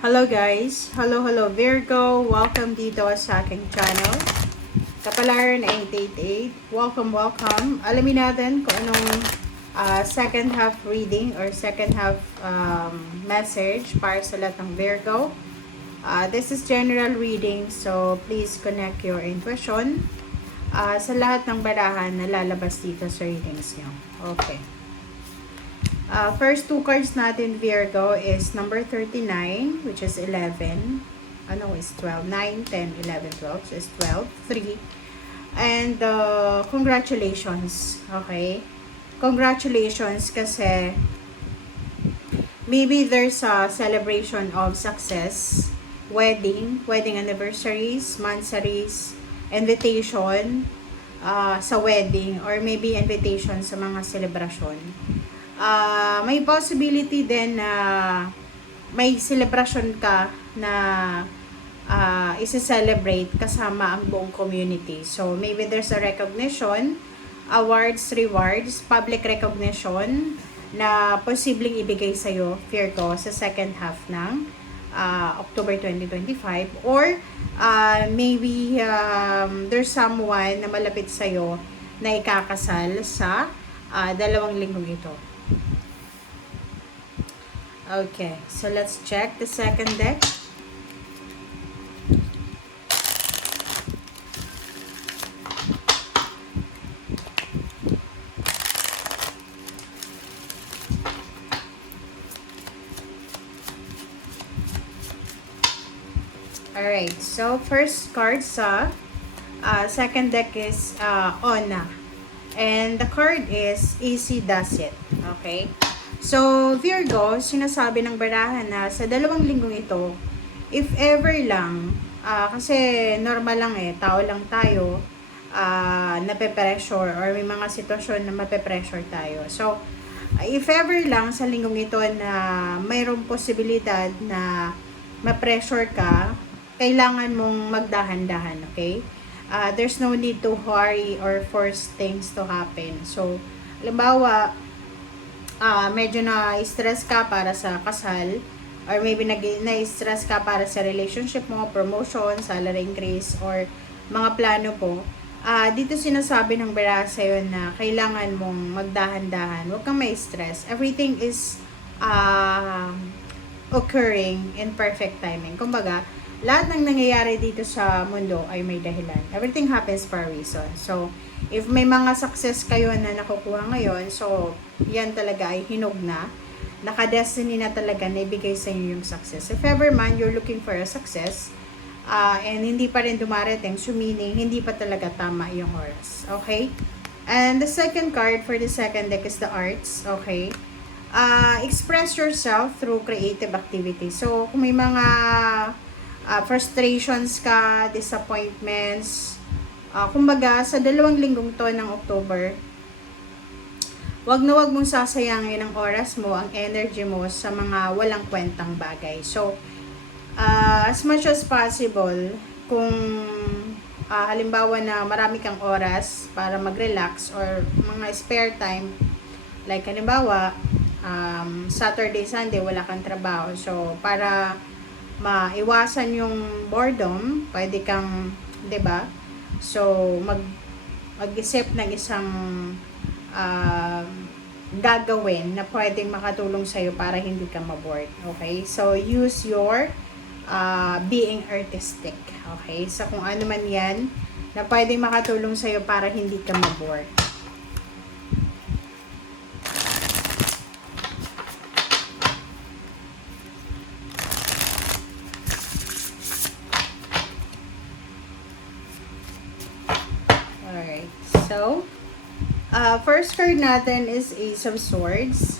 Hello guys! Hello Virgo! Welcome dito sa aking channel. Kapalaran 888. Welcome. Alamin natin kung anong second half reading or second half message para sa lahat ng Virgo. This is general reading, so please connect your intuition sa lahat ng barahan na lalabas dito sa readings nyo. Okay. First two cards natin, Virgo, is number 39, which is 11. Ano is 12? 9, 10, 11, 12. So, is 12, 3. And, congratulations. Okay? Congratulations kasi maybe there's a celebration of success, wedding anniversaries, mansaries, invitation sa wedding, or maybe invitation sa mga celebration. May possibility din na may celebration ka na isi-celebrate kasama ang buong community. So, maybe there's a recognition, awards, rewards, public recognition na posibleng ibigay sa'yo, Virgo, sa second half ng October 2025. Or, maybe there's someone na malapit sa'yo na ikakasal sa 2 linggong ito. Okay, so let's check the second deck. Alright, so first card sa second deck is Ona. And the card is Easy Does It. Okay? So, Virgo, sinasabi ng barahan na sa 2 linggong ito, if ever lang, kasi normal lang tao lang tayo, nape-pressure or may mga sitwasyon na mape-pressure tayo. So, if ever lang sa linggong ito na mayroong posibilidad na ma-pressure ka, kailangan mong magdahan-dahan, okay? There's no need to hurry or force things to happen. So, halimbawa, medyo na-stress ka para sa kasal, or maybe na-stress ka para sa relationship mo, promotion, salary increase, or mga plano po, dito sinasabi ng bara sa'yo na kailangan mong magdahan-dahan, huwag kang may stress. Everything is occurring in perfect timing. Kumbaga, lahat ng nangyayari dito sa mundo ay may dahilan. Everything happens for a reason. So, if may mga success kayo na nakukuha ngayon, so, yan talaga ay hinog na. Naka-destiny na talaga na ibigay sa inyo yung success. If ever man, you're looking for a success, and hindi pa rin dumarating, so meaning, hindi pa talaga tama yung oras. Okay? And the second card for the second deck is the arts. Okay? Express yourself through creative activity. So, kung may mga frustrations ka, disappointments, kumbaga, sa 2 linggong to ng October, wag mong sasayangin ang oras mo, ang energy mo sa mga walang kwentang bagay. So, as much as possible, kung halimbawa na marami kang oras para mag-relax or mga spare time, like halimbawa, Saturday, Sunday, wala kang trabaho. So, para maiwasan yung boredom, pwede kang, 'di ba? So, mag-isip ng isang gagawin na pwedeng makatulong sa'yo para hindi ka ma-bored. Okay? So, use your being artistic. Okay? So, kung ano man yan na pwedeng makatulong sa'yo para hindi ka ma-bored. Alright. So, first card natin is Ace of Swords.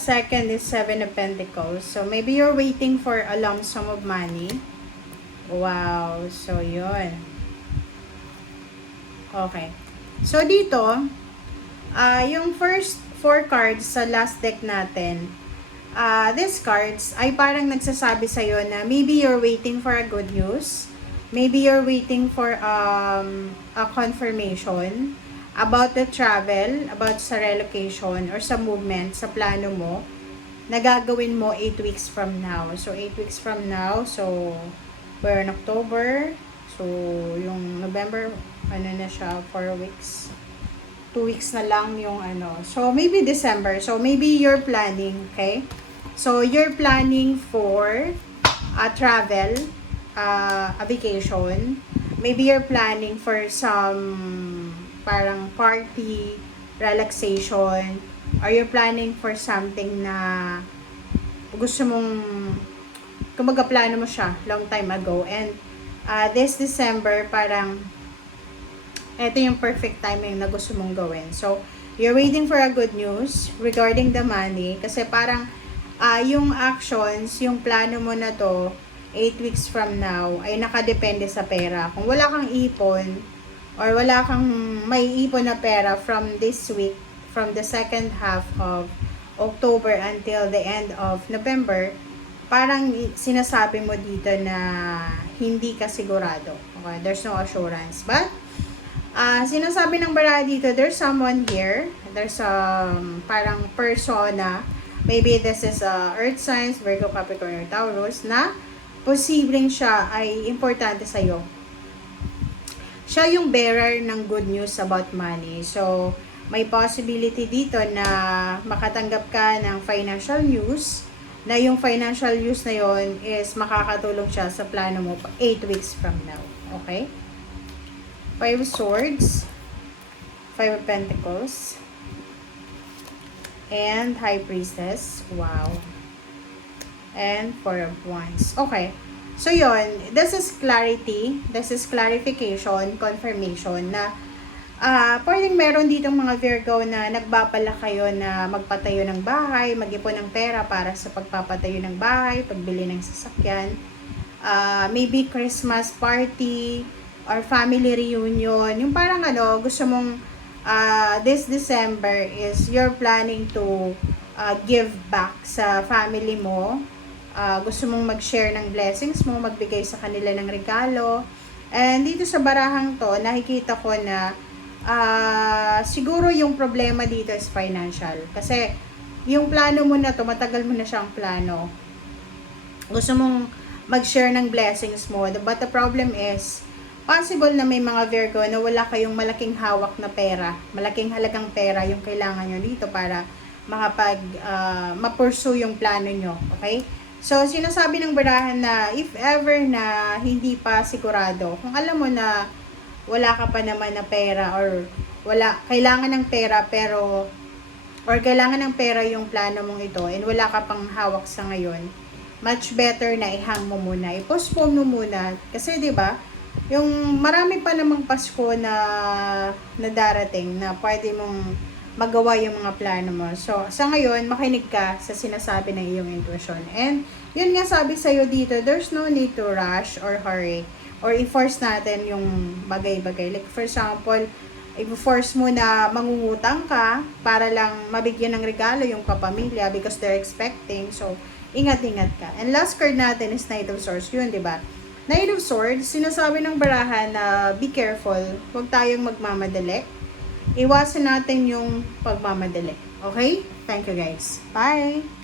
Second is Seven of Pentacles. So, maybe you're waiting for a lump sum of money. Wow. So, yun. Okay. So, dito, yung first 4 cards sa last deck natin, these cards ay parang nagsasabi sa'yo na maybe you're waiting for a good news. Maybe you're waiting for a confirmation about the travel, about sa relocation, or sa movement, sa plano mo. na gagawin mo 8 weeks from now. So, 8 weeks from now, so, we're in October. So, yung November, ano na siya, 4 weeks. 2 weeks na lang yung ano. So, maybe December. So, maybe you're planning, okay? So, you're planning for a travel, a vacation. Maybe you're planning for some parang party, relaxation, or you're planning for something na gusto mong, kumbaga plano mo siya long time ago. And this December, parang ito yung perfect timing na gusto mong gawin. So, you're waiting for a good news regarding the money. Kasi parang yung actions, yung plano mo na to, 8 weeks from now, ay nakadepende sa pera. Kung wala kang ipon, or wala kang may ipon na pera from this week, from the second half of October until the end of November, parang sinasabi mo dito na hindi ka sigurado. Okay? There's no assurance. But, sinasabi ng baraha dito, there's someone here. There's parang persona. Maybe this is Earth signs, Virgo, Capricorn, or Taurus, na posibleng siya ay importante sa'yo. Siya yung bearer ng good news about money. So, may possibility dito na makatanggap ka ng financial news, na yung financial news na yon is makakatulong siya sa plano mo 8 weeks from now. Okay? 5 of Swords, 5 of Pentacles, and High Priestess. Wow. And 4 of Wands. Okay. So, yon. This is clarity. This is clarification, confirmation na pwedeng meron ditong mga Virgo na nagbabala kayo na magpatayo ng bahay, mag-ipon ng pera para sa pagpapatayo ng bahay, pagbili ng sasakyan. Maybe Christmas party or family reunion. Yung parang ano, gusto mong this December is you're planning to give back sa family mo. Gusto mong mag-share ng blessings mo, magbigay sa kanila ng regalo. And dito sa barahang to, nakikita ko na siguro yung problema dito is financial. Kasi yung plano mo na to, matagal mo na siyang plano. Gusto mong mag-share ng blessings mo. But the problem is, possible na may mga Virgo na wala kayong malaking hawak na pera, malaking halagang pera yung kailangan nyo dito para ma-pursue yung plano nyo. Okay? So, sinasabi ng barahan na if ever na hindi pa sigurado, kung alam mo na wala ka pa naman na pera or kailangan ng pera pero or kailangan ng pera yung plano mong ito and wala ka pang hawak sa ngayon, much better na ihang mo muna, i-postpone mo muna kasi 'di ba? Yung marami pa namang Pasko na darating na pwede mong magawa yung mga plano mo. So, sa ngayon, makinig ka sa sinasabi ng iyong intuition. And, yun nga sabi sa'yo dito, there's no need to rush or hurry. Or i-force natin yung bagay-bagay. Like, for example, i-force mo na mangungutang ka para lang mabigyan ng regalo yung kapamilya because they're expecting. So, ingat-ingat ka. And last card natin is Knight of Swords. Yun, di ba? Knight of Swords, sinasabi ng barahan na be careful. Huwag tayong magmamadali. Iwasan natin yung pagmamadali. Okay? Thank you guys. Bye!